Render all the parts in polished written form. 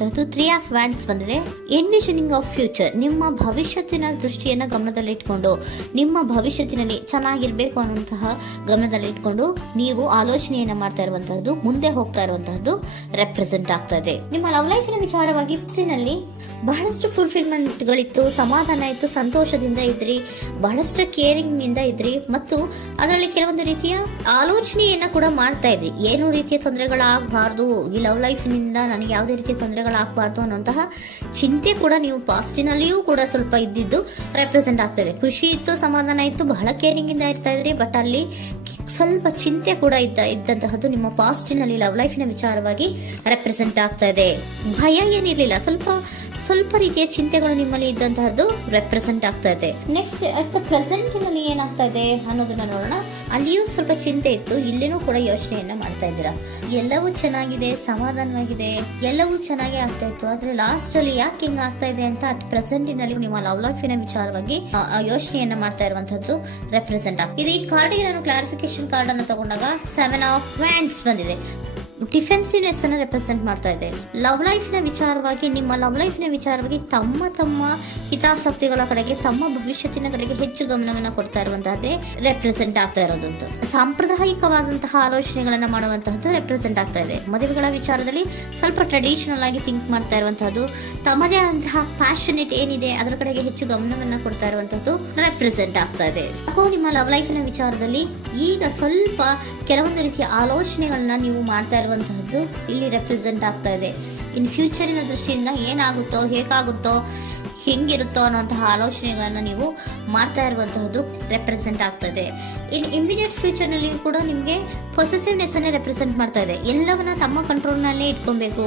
ಇರುವಂತಹದ್ದು 3 of wands ಬಂದಿದೆ. ಎನ್ವಿಷನಿಂಗ್ of future, ನಿಮ್ಮ ಭವಿಷ್ಯತ್ತಿನ ದೃಷ್ಟಿಯನ್ನ ಗಮನದಲ್ಲಿಟ್ಕೊಂಡು, ನಿಮ್ಮ ಭವಿಷ್ಯತ್ತಿನಲ್ಲಿ ಚೆನ್ನಾಗಿರ್ಬೇಕು ಅನ್ನುವಂತಹ ಗಮನದಲ್ಲಿಟ್ಕೊಂಡು ನೀವು ಆಲೋಚನೆಯನ್ನ ಮಾಡ್ತಾ ಇರುವಂತಹದ್ದು, ಮುಂದೆ ಹೋಗ್ತಾ ಇರುವಂತಹದ್ದು ರೆಪ್ರೆಸೆಂಟ್ ಆಗ್ತಾ ಇದೆ. ನಿಮ್ಮ ಲವ್ ಲೈಫಿನ ವಿಚಾರವಾಗಿ ನಲ್ಲಿ ಬಹಳಷ್ಟು ಫುಲ್ಫಿಲ್ಮೆಂಟ್ ಗಳಿತ್ತು, ಸಮಾಧಾನ ಇತ್ತು, ಸಂತೋಷದಿಂದ ಇದ್ರಿ, ಬಹಳಷ್ಟು ಕೇರಿಂಗ್ ನಿಂದ ಇದ್ರಿ, ಮತ್ತು ಅದರಲ್ಲಿ ಕೆಲವೊಂದು ರೀತಿಯ ಆಲೋಚನೆಯನ್ನ ಕೂಡ ಮಾಡ್ತಾ ಇದ್ರಿ. ಏನು ರೀತಿಯ ತೊಂದರೆಗಳಾಗಬಾರ್ದು, ಈ ಲವ್ ಲೈಫ್ ನಿಂದ ನನಗೆ ಯಾವುದೇ ರೀತಿಯ ತೊಂದರೆಗಳಾಗಬಾರ್ದು ಅನ್ನುವಂತಹ ಚಿಂತೆ ಕೂಡ ನೀವು ಪಾಸ್ಟಿನಲ್ಲಿಯೂ ಕೂಡ ಸ್ವಲ್ಪ ಇದ್ದಿದ್ದು ರೆಪ್ರೆಸೆಂಟ್ ಆಗ್ತಾ ಇದೆ. ಖುಷಿ ಇತ್ತು, ಸಮಾಧಾನ ಇತ್ತು, ಬಹಳ ಕೇರಿಂಗ್ ಇಂದ ಇರ್ತಾ ಇದ್ರಿ, ಬಟ್ ಅಲ್ಲಿ ಸ್ವಲ್ಪ ಚಿಂತೆ ಕೂಡ ಇದ್ದಂತಹದ್ದು ನಿಮ್ಮ ಪಾಸ್ಟಿನಲ್ಲಿ ಲವ್ ಲೈಫಿನ ವಿಚಾರವಾಗಿ ರೆಪ್ರೆಸೆಂಟ್ ಆಗ್ತಾ ಇದೆ. ಭಯ ಏನಿರ್ಲಿಲ್ಲ, ಸ್ವಲ್ಪ ರೀತಿಯ ಚಿಂತೆಗಳು ನಿಮ್ಮಲ್ಲಿ ಇದ್ದಂತಹದ್ದು ರೆಪ್ರೆಸೆಂಟ್ ಆಗ್ತಾ ಇದೆ. ನೆಕ್ಸ್ಟ್ ಅಟ್ ದ ಪ್ರೆಸೆಂಟ್ ನಲ್ಲಿ ಏನಾಗ್ತಾ ಇದೆ ಅನ್ನೋದನ್ನ ನೋಡೋಣ. ಅಲ್ಲಿಯೂ ಸ್ವಲ್ಪ ಚಿಂತೆ ಇತ್ತು, ಇಲ್ಲಿನೂ ಕೂಡ ಯೋಚನೆಯನ್ನ ಮಾಡ್ತಾ ಇದ್ದೀರಾ. ಎಲ್ಲವೂ ಚೆನ್ನಾಗಿದೆ, ಸಮಾಧಾನವಾಗಿದೆ, ಎಲ್ಲವೂ ಚೆನ್ನಾಗಿ ಆಗ್ತಾ ಇತ್ತು, ಆದ್ರೆ ಲಾಸ್ಟ್ ಅಲ್ಲಿ ಯಾಕೆ ಹಿಂಗ್ ಆಗ್ತಾ ಇದೆ ಅಂತ ಅಟ್ ಪ್ರೆಸೆಂಟ್ ನಲ್ಲಿ ನಿಮ್ಮ ಲವ್ ಲೈಫಿನ ವಿಚಾರವಾಗಿ ಯೋಚನೆಯನ್ನ ಮಾಡ್ತಾ ಇರುವಂತದ್ದು ರೆಪ್ರೆಸೆಂಟ್ ಆಗ್ತದೆ. ಈ ಕಾರ್ಡಿಗೆ ನಾನು ಕ್ಲಾರಿಫಿಕೇಶನ್ ಕಾರ್ಡ್ ಅನ್ನು ತಗೊಂಡಾಗ 7 ಆಫ್ ವ್ಯಾಂಡ್ಸ್ ಬಂದಿದೆ. ಡಿಫೆನ್ಸಿವ್ನೆಸ್ ಅನ್ನ ರೆಪ್ರೆಸೆಂಟ್ ಮಾಡ್ತಾ ಇದೆ. ಲವ್ ಲೈಫಿನ ವಿಚಾರವಾಗಿ, ನಿಮ್ಮ ಲವ್ ಲೈಫಿನ ವಿಚಾರವಾಗಿ ತಮ್ಮ ಹಿತಾಸಕ್ತಿಗಳ ಕಡೆಗೆ, ತಮ್ಮ ಭವಿಷ್ಯತ್ತಿನ ಕಡೆಗೆ ಹೆಚ್ಚು ಗಮನವನ್ನ ಕೊಡ್ತಾ ಇರುವಂತಹದ್ದೇ ರೆಪ್ರೆಸೆಂಟ್ ಆಗ್ತಾ ಇರೋದಂತ. ಸಾಂಪ್ರದಾಯಿಕವಾದಂತಹ ಆಲೋಚನೆಗಳನ್ನ ಮಾಡುವಂತಹದ್ದು ರೆಪ್ರೆಸೆಂಟ್ ಆಗ್ತಾ ಇದೆ. ಮದುವೆಗಳ ವಿಚಾರದಲ್ಲಿ ಸ್ವಲ್ಪ ಟ್ರೆಡಿಷನಲ್ ಆಗಿ ಥಿಂಕ್ ಮಾಡ್ತಾ ಇರುವಂತಹದ್ದು, ತಮ್ಮದೇ ಆದಂತಹ ಪ್ಯಾಷನೇಟ್ ಏನಿದೆ ಅದರ ಕಡೆಗೆ ಹೆಚ್ಚು ಗಮನವನ್ನ ಕೊಡ್ತಾ ಇರುವಂತಹದ್ದು ರೆಪ್ರೆಸೆಂಟ್ ಆಗ್ತಾ ಇದೆ. ನಿಮ್ಮ ಲವ್ ಲೈಫಿನ ವಿಚಾರದಲ್ಲಿ ಈಗ ಸ್ವಲ್ಪ ಕೆಲವೊಂದು ರೀತಿಯ ಆಲೋಚನೆಗಳನ್ನ ನೀವು ಮಾಡ್ತಾ ಇರುವಂತಹದ್ದು ಇಲ್ಲಿ ರೆಪ್ರೆಸೆಂಟ್ ಆಗ್ತಾ ಇದೆ. ಇನ್ ಫ್ಯೂಚರಿನ ದೃಷ್ಟಿಯಿಂದ ಏನಾಗುತ್ತೋ, ಹೇಗಾಗುತ್ತೋ, ಹೆಂಗಿರುತ್ತೋ ಅನ್ನುವಂತಹ ಆಲೋಚನೆಗಳನ್ನ ನೀವು ಮಾಡ್ತಾ ಇರುವಂತಹದ್ದು ರೆಪ್ರೆಸೆಂಟ್ ಆಗ್ತದೆ. ಇನ್ ಇಮಿಡಿಯೇಟ್ ಫ್ಯೂಚರ್ ನಲ್ಲಿ ಕೂಡ ನಿಮ್ಗೆ ಪೊಸೆಸಿವ್ನೆಸ್ ಅನ್ನ ರೆಪ್ರೆಸೆಂಟ್ ಮಾಡ್ತಾ ಇದೆ. ಎಲ್ಲವನ್ನ ತಮ್ಮ ಕಂಟ್ರೋಲ್ ನಲ್ಲೇ ಇಟ್ಕೊಬೇಕು,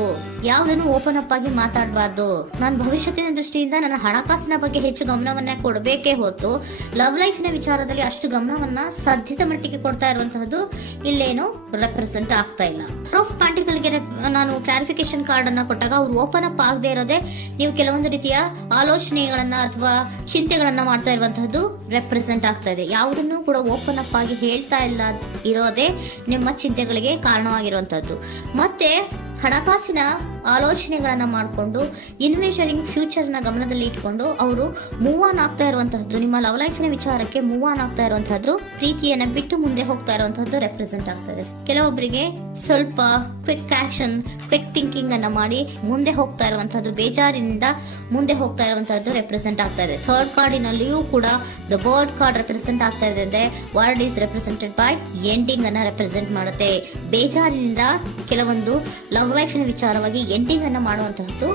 ಯಾವುದನ್ನು ಓಪನ್ ಅಪ್ ಆಗಿ ಮಾತಾಡಬಾರ್ದು. ನಾನು ಭವಿಷ್ಯತ್ತಿನ ದೃಷ್ಟಿಯಿಂದ ನನ್ನ ಹಣಕಾಸಿನ ಬಗ್ಗೆ ಹೆಚ್ಚು ಗಮನವನ್ನ ಕೊಡಬೇಕೇ ಹೊರತು ಲವ್ ಲೈಫಿನ ವಿಚಾರದಲ್ಲಿ ಅಷ್ಟು ಗಮನವನ್ನ ಸಾಧ್ಯದ ಮಟ್ಟಿಗೆ ಕೊಡ್ತಾ ಇರುವಂತಹದ್ದು ಇಲ್ಲೇನು ರೆಪ್ರೆಸೆಂಟ್ ಆಗ್ತಾ ಇಲ್ಲ. ಆಫ್ ಪ್ಯಾಂಟಿಗಳಿಗೆ ನಾನು ಕ್ಲಾರಿಫಿಕೇಶನ್ ಕಾರ್ಡ್ ಅನ್ನ ಕೊಟ್ಟಾಗ ಅವ್ರು ಓಪನ್ ಅಪ್ ಆಗದೆ ಇರೋದೇ ನೀವು ಕೆಲವೊಂದು ರೀತಿಯ ಆಲೋಚನೆಗಳನ್ನ ಅಥವಾ ಚಿಂತೆಗಳನ್ನ ಮಾಡ್ತಾ ಇರುವಂತಹದ್ದು ರೆಪ್ರೆಸೆಂಟ್ ಆಗ್ತಾ ಇದೆ. ಯಾವುದನ್ನು ಕೂಡ ಓಪನ್ ಅಪ್ ಆಗಿ ಹೇಳ್ತಾ ಇಲ್ಲ ಇರೋದೇ ನಿಮ್ಮ ಚಿಂತೆಗಳಿಗೆ ಕಾರಣವಾಗಿರುವಂತಹದ್ದು. ಮತ್ತೆ ಹಣಕಾಸಿನ ಆಲೋಚನೆಗಳನ್ನ ಮಾಡಿಕೊಂಡು ಇನ್ವೆಸ್ಟಿಂಗ್ ಫ್ಯೂಚರ್ ನ ಗಮನದಲ್ಲಿ ಇಟ್ಕೊಂಡು ಅವರು ಮೂವ್ ಆನ್ ಆಗ್ತಾ ಇರುವಂತಹದ್ದು, ನಿಮ್ಮ ಲವ್ ಲೈಫಿನ ವಿಚಾರಕ್ಕೆ ಮೂವ್ ಆನ್ ಆಗ್ತಾ ಇರುವಂತಹದ್ದು, ಪ್ರೀತಿಯನ್ನ ಬಿಟ್ಟು ಮುಂದೆ ಹೋಗ್ತಾ ಇರುವಂತಹದ್ದು ರೆಪ್ರೆಸೆಂಟ್ ಆಗ್ತದೆ. ಕೆಲವೊಬ್ಬರಿಗೆ ಸ್ವಲ್ಪ ಕ್ವಿಕ್ ಆಕ್ಷನ್, ಕ್ವಿಕ್ ಥಿಂಕಿಂಗ್ ಅನ್ನ ಮಾಡಿ ಮುಂದೆ ಹೋಗ್ತಾ ಇರುವಂತಹದ್ದು, ಬೇಜಾರಿನಿಂದ ಮುಂದೆ ಹೋಗ್ತಾ ಇರುವಂತಹದ್ದು ರೆಪ್ರೆಸೆಂಟ್ ಆಗ್ತಾ ಇದೆ. ಥರ್ಡ್ ಕಾರ್ಡಿನಲ್ಲಿಯೂ ಕೂಡ ದ ವರ್ಡ್ ಕಾರ್ಡ್ ರೆಪ್ರೆಸೆಂಟ್ ಆಗ್ತಾ ಇದೆ. ಅಂದ್ರೆ word is represented by ending ಅನ್ನ ರೆಪ್ರೆಸೆಂಟ್ ಮಾಡುತ್ತೆ. ಬೇಜಾರಿನಿಂದ ಕೆಲವೊಂದು ಲವ್ ಲೈಫಿನ ವಿಚಾರವಾಗಿ ಎಂಡಿಂಗ್ ಅನ್ನ ಮಾಡುವಂತಹದ್ದು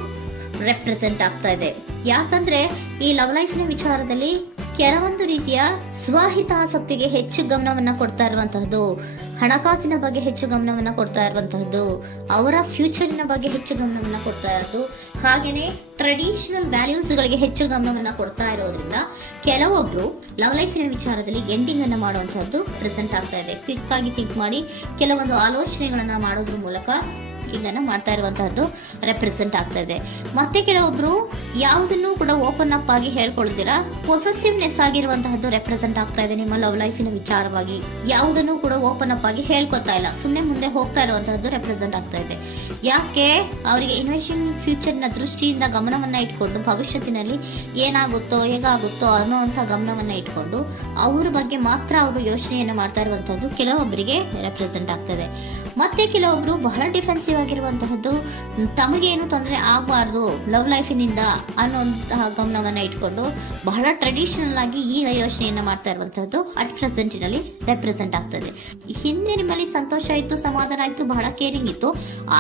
ರೆಪ್ರೆಸೆಂಟ್ ಆಗ್ತಾ ಇದೆ. ಯಾಕಂದ್ರೆ ಈ ಲವ್ ಲೈಫಿನ ವಿಚಾರದಲ್ಲಿ ಕೆಲವೊಂದು ರೀತಿಯ ಸ್ವಹಿತಾಸಕ್ತಿಗೆ ಹೆಚ್ಚು ಗಮನವನ್ನ ಕೊಡ್ತಾ ಇರುವಂತಹದ್ದು, ಹಣಕಾಸಿನ ಬಗ್ಗೆ ಹೆಚ್ಚು ಗಮನವನ್ನ ಕೊಡ್ತಾ ಇರುವಂತಹದ್ದು, ಅವರ ಫ್ಯೂಚರಿನ ಬಗ್ಗೆ ಹೆಚ್ಚು ಗಮನವನ್ನ ಕೊಡ್ತಾ ಇರೋದು, ಹಾಗೇನೆ ಟ್ರೆಡಿಷನಲ್ ವ್ಯಾಲ್ಯೂಸ್ ಗಳಿಗೆ ಹೆಚ್ಚು ಗಮನವನ್ನ ಕೊಡ್ತಾ ಇರೋದ್ರಿಂದ ಕೆಲವೊಬ್ರು ಲವ್ ಲೈಫಿನ ವಿಚಾರದಲ್ಲಿ ಎಂಡಿಂಗ್ ಅನ್ನ ಮಾಡುವಂತಹದ್ದು ಪ್ರೆಸೆಂಟ್ ಆಗ್ತಾ ಇದೆ. ಕ್ವಿಕ್ ಆಗಿ ಥಿಂಕ್ ಮಾಡಿ ಕೆಲವೊಂದು ಆಲೋಚನೆಗಳನ್ನ ಮಾಡೋದ್ರ ಮೂಲಕ ಇದನ್ನ ಮಾಡ್ತಾ ಇರುವಂತಹದ್ದು ರೆಪ್ರೆಸೆಂಟ್ ಆಗ್ತಾ ಇದೆ. ಮತ್ತೆ ಕೆಲವೊಬ್ರು ಯಾವುದನ್ನು ಕೂಡ ಓಪನ್ ಅಪ್ ಆಗಿ ಹೇಳ್ಕೊಳ್ದಿರಾ ಪೊಸೆಸಿವ್ನೆಸ್ ಆಗಿರುವಂತಹದ್ದು ರೆಪ್ರೆಸೆಂಟ್ ಆಗ್ತಾ ಇದೆ. ನಿಮ್ಮ ಲವ್ ಲೈಫಿನ ವಿಚಾರವಾಗಿ ಯಾವುದನ್ನು ಕೂಡ ಓಪನ್ ಅಪ್ ಆಗಿ ಹೇಳ್ಕೊತಾ ಇಲ್ಲ, ಸುಮ್ಮನೆ ಮುಂದೆ ಹೋಗ್ತಾ ಇರುವಂತಹದ್ದು ರೆಪ್ರೆಸೆಂಟ್ ಆಗ್ತಾ ಇದೆ. ಯಾಕೆ ಅವರಿಗೆ ಇನ್ವೆಸ್ಟಿಂಗ್ ಫ್ಯೂಚರ್ ನ ದೃಷ್ಟಿಯಿಂದ ಗಮನವನ್ನ ಇಟ್ಕೊಂಡು ಭವಿಷ್ಯತ್ತಿನಲ್ಲಿ ಏನಾಗುತ್ತೋ, ಹೇಗಾಗುತ್ತೋ ಅನ್ನೋಂಥ ಗಮನವನ್ನ ಇಟ್ಕೊಂಡು ಅವ್ರ ಬಗ್ಗೆ ಮಾತ್ರ ಅವರು ಯೋಚನೆಯನ್ನ ಮಾಡ್ತಾ ಇರುವಂತಹದ್ದು ಕೆಲವೊಬ್ಬರಿಗೆ ರೆಪ್ರೆಸೆಂಟ್ ಆಗ್ತದೆ. ಮತ್ತೆ ಕೆಲವೊಬ್ರು ಬಹಳ ಡಿಫೆನ್ಸಿವ್ ಆಗಿರುವಂತಹದ್ದು, ತಮಗೇನು ತೊಂದರೆ ಆಗಬಾರ್ದು ಲವ್ ಲೈಫಿನಿಂದ ಅನ್ನುವಂತಹ ಗಮನವನ್ನ ಇಟ್ಕೊಂಡು ಬಹಳ ಟ್ರೆಡಿಷನಲ್ ಆಗಿ ಈಗ ಯೋಚನೆಯನ್ನ ಮಾಡ್ತಾ ಇರುವಂತಹದ್ದು ಅಟ್ ಪ್ರೆಸೆಂಟಿನಲ್ಲಿ ರೆಪ್ರೆಸೆಂಟ್ ಆಗ್ತದೆ. ಹಿಂದೆ ನಿಮ್ಮಲ್ಲಿ ಸಂತೋಷ ಇತ್ತು, ಸಮಾಧಾನ ಇತ್ತು, ಬಹಳ ಕೇರಿಂಗ್ ಇತ್ತು,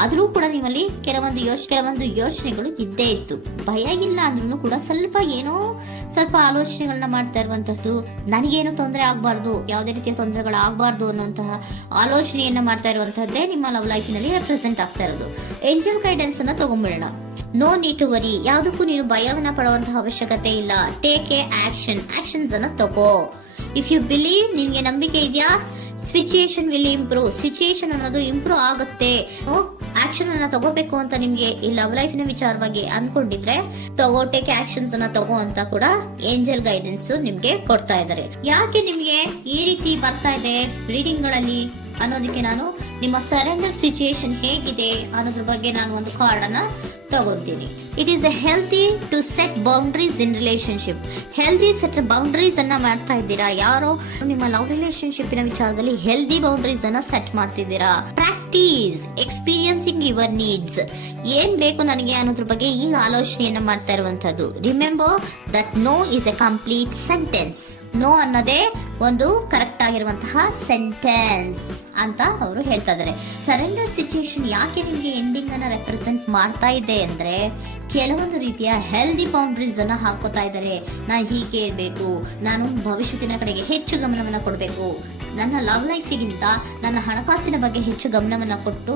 ಆದ್ರೂ ಕೂಡ ನಿಮ್ಮಲ್ಲಿ ಕೆಲವೊಂದು ಯೋಚನೆಗಳು ಇದ್ದೇ ಇತ್ತು. ಭಯ ಇಲ್ಲ ಅಂದ್ರೂ ಕೂಡ ಸ್ವಲ್ಪ ಆಲೋಚನೆಗಳನ್ನ ಮಾಡ್ತಾ ಇರುವಂತಹದ್ದು, ನನಗೇನು ತೊಂದರೆ ಆಗಬಾರ್ದು, ಯಾವುದೇ ರೀತಿಯ ತೊಂದರೆಗಳು ಆಗಬಾರ್ದು ಅನ್ನುವಂತಹ ಆಲೋಚನೆಯನ್ನ ಮಾಡ್ತಾ ಇರುವಂತಹದ್ದೇ ನಿಮ್ಮ ಲವ್ ಲೈಫಿನಲ್ಲಿ ರೆಪ್ರೆಸೆಂಟ್ ಆಗ್ತಾ ಇರೋದು. ಏಂಜಲ್ ಗೈಡೆನ್ಸ್ ಅನ್ನ ತಗೊಂಡ್ಬಿಡೋಣ. ನೋ ನೀಡ್ ಟು ವರಿ, ಯಾವುದಕ್ಕೂ ನೀನು ಭಯವನ್ನ ಪಡುವಂತಹ ಅವಶ್ಯಕತೆ ಇಲ್ಲ. ಟೇಕ್ ಎ ಆಕ್ಷನ್ಸ್ ಅನ್ನ ತಗೋ. ಇಫ್ ಯು ಬಿಲೀವ್, ನಿನ್ಗೆ ನಂಬಿಕೆ ಇದೆಯಾ, ಸಿಚುಯೇಷನ್ ವಿಲ್ ಇಂಪ್ರೂವ್, ಸಿಚುಯೇಷನ್ ಅನ್ನೋದು ಇಂಪ್ರೂವ್ ಆಗುತ್ತೆ. ಆಕ್ಷನ್ ಅನ್ನ ತಗೋಬೇಕು ಅಂತ ನಿಮ್ಗೆ ಈ ಲವ್ ಲೈಫಿನ ವಿಚಾರವಾಗಿ ಅನ್ಕೊಂಡಿದ್ರೆ ಟೇಕ್ ಆಕ್ಷನ್ಸ್ ಅನ್ನ ತಗೋ ಅಂತ ಕೂಡ ಏಂಜಲ್ ಗೈಡೆನ್ಸ್ ನಿಮ್ಗೆ ಕೊಡ್ತಾ ಇದ್ದಾರೆ. ಯಾಕೆ ನಿಮ್ಗೆ ಈ ರೀತಿ ಬರ್ತಾ ಇದೆ ರೀಡಿಂಗ್ ಗಳಲ್ಲಿ ಅನ್ನೋದಕ್ಕೆ ನಾನು ನಿಮ್ಮ ಸರೆಂಡರ್ ಸಿಚುಯೇಷನ್ ಹೇಗಿದೆ ಅನ್ನೋದ್ರ ಬಗ್ಗೆ ನಾನು ಒಂದು ಕಾರ್ಡ್ ಅನ್ನ ತಗೋತೀನಿ. It is a healthy to set boundaries in relationship. Healthy set boundaries ಅನ್ನ ಮಾಡ್ತಾ ಇದ್ದೀರಾ? ಯಾರೋ ನಿಮ್ಮ ಲವ್ ರಿಲೇಶನ್ಶಿಪ್ ನ ವಿಚಾರದಲ್ಲಿ ಹೆಲ್ದಿ ಬೌಂಡ್ರೀಸ್ ಅನ್ನ ಸೆಟ್ ಮಾಡ್ತಿದ್ದೀರಾ? Practice experiencing your needs. ಏನ್ ಬೇಕು ನನಗೆ ಅನ್ನೋದ್ರ ಬಗ್ಗೆ ಈಗ ಆಲೋಚನೆಯನ್ನ ಮಾಡ್ತಾ ಇರುವಂತದ್ದು. Remember that no is a complete sentence. No ಅನ್ನೋದೇ ಒಂದು ಕರೆಕ್ಟ್ ಆಗಿರುವಂತಹ ಸೆಂಟೆನ್ಸ್ ಅಂತ ಅವರು ಹೇಳ್ತಾ ಇದ್ದಾರೆ. ಸರೆಂಡರ್ ಸಿಚುಯೇಷನ್ ಯಾಕೆ ನಿಮ್ಗೆ ಎಂಡಿಂಗ್ ಅನ್ನ ರೆಪ್ರೆಸೆಂಟ್ ಮಾಡ್ತಾ ಇದೆ ಅಂದ್ರೆ, ಕೆಲವೊಂದು ರೀತಿಯ ಹೆಲ್ದಿ ಬೌಂಡ್ರೀಸ್ ಅನ್ನ ಹಾಕೋತಾ ಇದ್ದಾರೆ. ನಾನು ಹೀಗೆ ಇರಬೇಕು, ನಾನು ಭವಿಷ್ಯತ್ತಿನ ಕಡೆಗೆ ಹೆಚ್ಚು ಗಮನವನ್ನ ಕೊಡಬೇಕು, ನನ್ನ ಲವ್ ಲೈಫಿಗಿಂತ ನನ್ನ ಹಣಕಾಸಿನ ಬಗ್ಗೆ ಹೆಚ್ಚು ಗಮನವನ್ನ ಕೊಟ್ಟು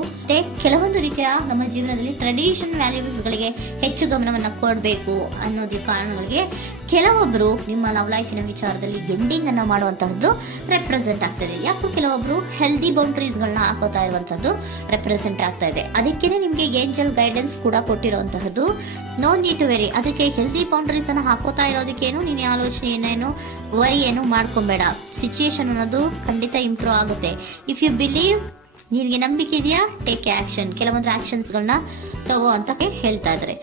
ಕೆಲವೊಂದು ರೀತಿಯ ನಮ್ಮ ಜೀವನದಲ್ಲಿ ಟ್ರೆಡಿಷನ್ ವ್ಯಾಲ್ಯೂಸ್ ಗಳಿಗೆ ಹೆಚ್ಚು ಗಮನವನ್ನ ಕೊಡಬೇಕು ಅನ್ನೋದು ಕಾರಣಗಳಿಗೆ ಕೆಲವೊಬ್ರು ನಿಮ್ಮ ಲವ್ ಲೈಫಿನ ವಿಚಾರದಲ್ಲಿ ಎಂಡಿಂಗ್ ಅನ್ನ ಮಾಡುವಂತಹದ್ದು ರೆಪ್ರೆಸೆಂಟ್ ಆಗ್ತದೆ. ಯಾಕೋ ಕೆಲವೊಬ್ರು ಹೆಲ್ದಿ ಬೌಂಡ್ರೀಸ್ ಗಳನ್ನ ಹಾಕೋತಾ ಇರುವಂತದ್ದು ರೆಪ್ರೆಸೆಂಟ್ ಆಗ್ತಾ ಇದೆ. ಅದಕ್ಕೇನೆ ನಿಮ್ಗೆ ಏಂಜಲ್ ಗೈಡೆನ್ಸ್ ಕೂಡ ಕೊಟ್ಟಿರುವಂತಹದ್ದು. No need to worry. ಅದಕ್ಕೆ ಹೆಲ್ದಿ ಬೌಂಡ್ರೀಸ್ ಅನ್ನ ಹಾಕೋತಾ ಇರೋದಕ್ಕೇನು ನೀನು ಆಲೋಚನೆಯನ್ನೇನು ವರಿ ಏನು ಮಾಡ್ಕೊಂಬೇಡ. ಸಿಚುಯೇಷನ್ ಅನ್ನೋದು ಖಂಡಿತ ಇಂಪ್ರೂವ್ ಆಗುತ್ತೆ. ಇಫ್ ಯು ಬಿಲೀವ್, ನಿನಗೆ ನಂಬಿಕೆ ಇದೆಯಾ, ಟೇಕ್ ಆಕ್ಷನ್. ಕೆಲವೊಂದು ಆಕ್ಷನ್ಸ್ ಗಳನ್ನ ತಗೋ ಅಂತ ಹೇಳ್ತಾ ಇದ್ದಾರೆ.